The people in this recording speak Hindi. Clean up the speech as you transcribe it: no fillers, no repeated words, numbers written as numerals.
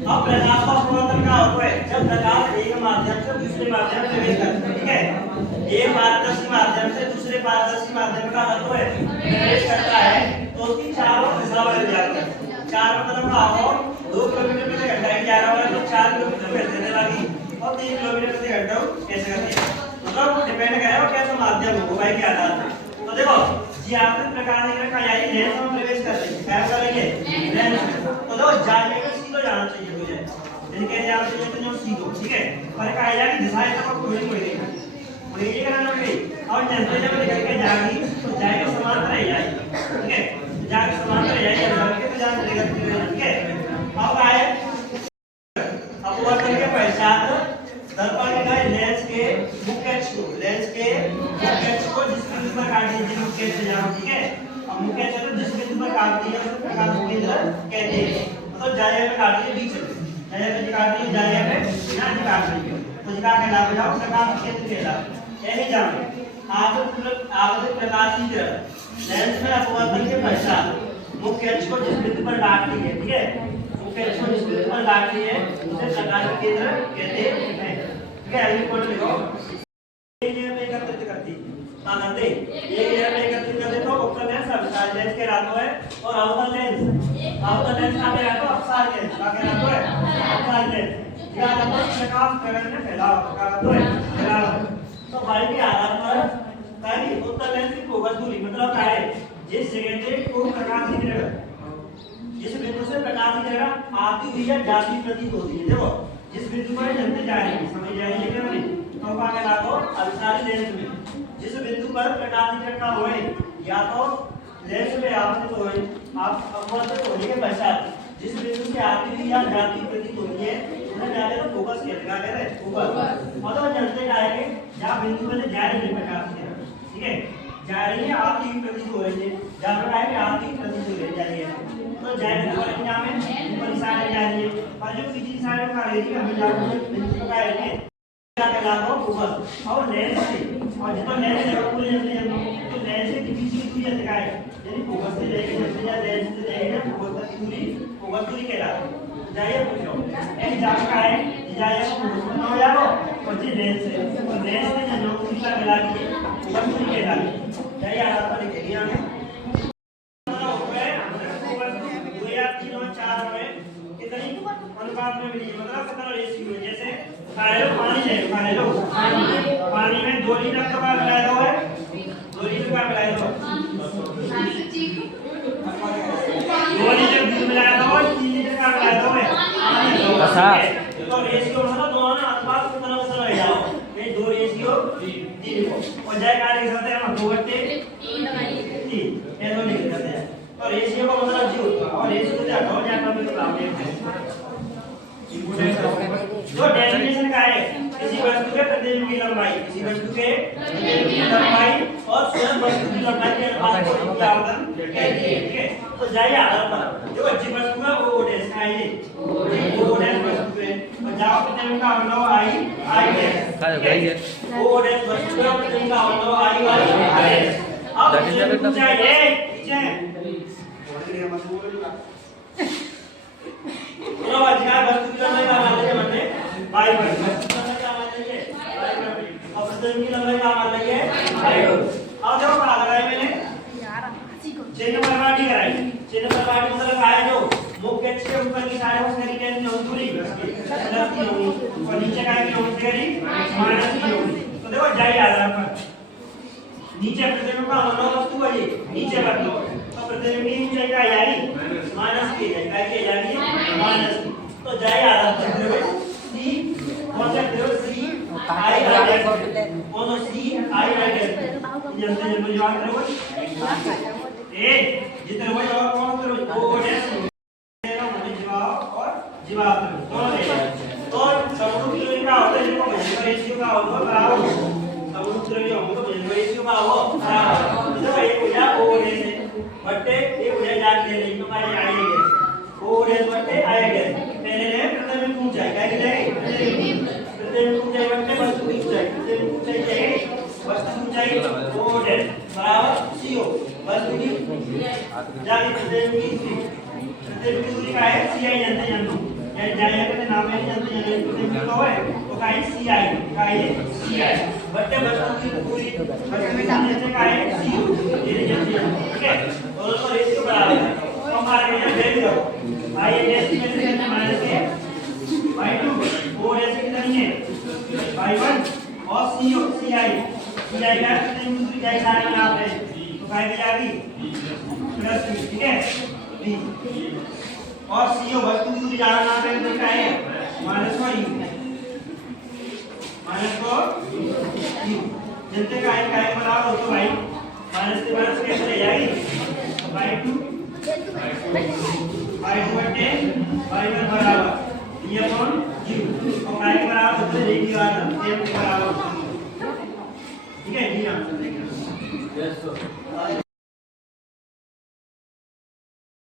अब प्रकाश का अपवर्तन क्या होता है? जब प्रकाश एक माध्यम से दूसरे माध्यम में प्रवेश करता है, ठीक है, एक पारदर्शी माध्यम से दूसरे पारदर्शी माध्यम का होता है प्रवेश करता है, तो उसकी चारों दिशा बदल जाती है। चार मतलब का हो 2 किलोमीटर प्रति घंटा की जा रहा है तो 4 किलोमीटर प्रति देने वाली और 3 किलोमीटर प्रति घंटा कैसे करती है, मतलब डिपेंड करेगा कैसा माध्यम हो भाई के आधार पर। तो देखो जी आपने प्रकाश की का यानी लेंस में प्रवेश कर रही है, क्या करेंगे लेंस। तो देखो जाने सीधो जाना चाहिए तुझे, इनके जाना चाहिए तो जो सीधो, ठीक है, पर का यानी दिशा है तो कोई नहीं और ये करना पड़ेगी और जैसे जब निकल के जाएगी तो जाएगी समांतर रह जाएगी, ठीक है, जाएगी समांतर रह जाएगी और के जान चलेगा, ठीक है। अब आए अपवर्तन के पश्चात दर्पण के लेंस के मुख्य अक्ष को, लेंस के मुख्य अक्ष को जिस बिंदु पर काट दीजिए मुख्य अक्ष जाओ, ठीक है। अब मुख्य अक्ष को जिस बिंदु पर काट दिया उसे प्रकाश केंद्र कहते हैं, मतलब जायका में काट दिए बीच में, जायका में काट दिए, जायका में यहां से काट दिए तो जिका के नाम जाओ प्रकाश केंद्र कहलाता है। यही जानो आपके प्रकाश की तरफ लेंस में अपवर्तन के पश्चात मुख्य अक्ष को जिस बिंदु पर काटती है, ठीक है, मुख्य अक्ष को जिस बिंदु पर काटती है उसे प्रकाश केंद्र कहते हैं, ठीक है। अगली पॉइंट लिखो, एक लेयर में एकत्रित करती करते एक लेयर में एकत्रित करते तो उत्तल लेंस अवसाद लेंस के रातो है और अवतल लेंस का क्या रातो अवसाद लेंस का क्या रातो है अवसाद लेंस, या प्रकाश तरंग में फैलाव का रातो है फैलाव। तो भाई के आधार पर कहीं उत्तल लेंस की फोकस दूरी मतलब क्या है, जिस जगह से कोई प्रकाश की किरण जिस बिंदु से प्रकाश की किरण आती हुई या जाती प्रतीत होती है, देखो जिस बिंदु पर चलते जा रही है समझ जाइए क्या नहीं, तो क्या कहलाता है अभिसारी लेंस में जिस बिंदु पर प्रकाश की किरण का होए या तो लेंस में आपतित होए आप अपवर्तित होने के पश्चात जिस बिंदु से आती हुई या जाती प्रतीत होती है उन्हें क्या कहते हैं फोकस कहते हैं, फोकस मतलब चलते जाएंगे जहां बिंदु पर जा रही है प्रकाश की किरण, ठीक है, जा रही है आती हुई प्रतीत हो रही है, जहां पर आएगी आती हुई प्रतीत हो रही जा रही है तो जाएगी तो क्या में ऊपर दिशा जा रही है और जो पीछे दिशा में का रही है हमें जाकर बिंदु का है क्या कहलाता है फोकस। और लेंस से और जितना लेंस है वो लेंस है तो लेंस के पीछे की दूरी क्या है यानी फोकस से लेके जैसे या लेंस से लेके फोकस तक की दूरी फोकस दूरी कहलाती है। जाइए पूछो एग्जाम का है जाइए फोकस हो जाओ और जी लेंस है और लेंस में जो दूरी का मिला के फोकस दूरी कहलाती है। जाइए आप पर लिख दिया हमने अनुपात में मिली मतलब कितना रेशियो है, जैसे पानी लो पानी में 2 लीटर का मिलाया दो है 2 लीटर का मिलाया दो 2 लीटर दूध मिलाया दो 3 लीटर का मिलाया दो है तो रेशियो मतलब दोनों में अनुपात कितना कितना हो जाओ ये 2 रेशियो 3 और जाए कार्य के साथ हम 2/3 ऐसा लिख देते हैं तो रेशियो का मतलब जी होता है और रेशियो से हटाओ जाता है तो काम है जो डेफिनेशन का है किसी वस्तु के प्रतिबिंब की लंबाई किसी वस्तु के प्रतिबिंब की लंबाई और स्वयं वस्तु की लंबाई के अनुपात को क्या होता है, ठीक है। तो जाइए आधार पर जो अच्छी वस्तु है वो डैश का है वो डैश वस्तु है और जाओ प्रतिबिंब का अवयव आई डैश वो डैश वस्तु है प्रतिबिंब का अवयव आई डैश। अब चाहिए तो अधिकार वस्तु की लंबाई का मान लीजिए हमने y पर वस्तु की लंबाई का मान लीजिए y पर और प्रतिबिंब की लंबाई का मान लीजिए y पर। अब देखो क्या लगाया मैंने चिन्ह परिपाटी कराई चिन्ह परिपाटी मतलब आया जो मुख्य अक्ष के ऊपर की साइड उस तरीके से दूरी उसकी प्लस की होगी और नीचे का की होगी करी माइनस की होगी। तो देखो जाइए आधार पर नीचे प्रतिबिंब का अवयव वस्तु है ये नीचे रख लो तो प्रतिबिंब की ऊंचाई का यानी माइनस की जाएगा ये यानी माइनस की। तो जाइए आधार पर सी कौन सा देखो सी आई कौन सा सी आई जल्दी जल्दी जवाब करो ए जितने वो जवाब कौन करो वो डैश मुझे जवाब और जवाब करो तो समरूप दूरी का होता है जिसको भुजंग रेशियो का होता है बराबर समरूप दूरी होगा तो भुजंग रेशियो का होगा बराबर तो एक हो जाए वो डैश बट्टे एक हो जाए जान ले नहीं तो भाई आएगा वो डैश बट्टे आएगा पहले ने प्रतिबिंब ऊंचाई क्या जाएगी प्रतिबिंब ऊंचाई बट्टे वस्तु की ऊंचाई प्रतिबिंब ऊंचाई जाएगी वस्तु ऊंचाई वो डैश बराबर CO वस्तु की जाती प्रतिबिंब की दूरी का है CI जानते हैं जाए के नाम है जानते हैं तो है तो काय CI काय CI बट्टे वस्तु की पूरी वस्तु में सामने से काय CO ये जानते हैं ठीक है और इसको बराबर है तो हमारे यहाँ दे दो भाई ये एस्टिमेट करने माइनस के y2 वो ऐसे कितना नहीं है y1 और CO CI CI का दूसरी जाए सारे यहाँ पे तो काय भी आ गई प्लस ठीक है b और CO वस्तु की दूरी जाना ना पे तो क्या है माइनस को u जनते का है बराबर हो तो भाई माइनस के माइनस कैसे ले जाएगी y2 बटे y1 बराबर d अपॉन u और y के बराबर होते हैं रेडियो आना m के बराबर ठीक है जी आंसर देंगे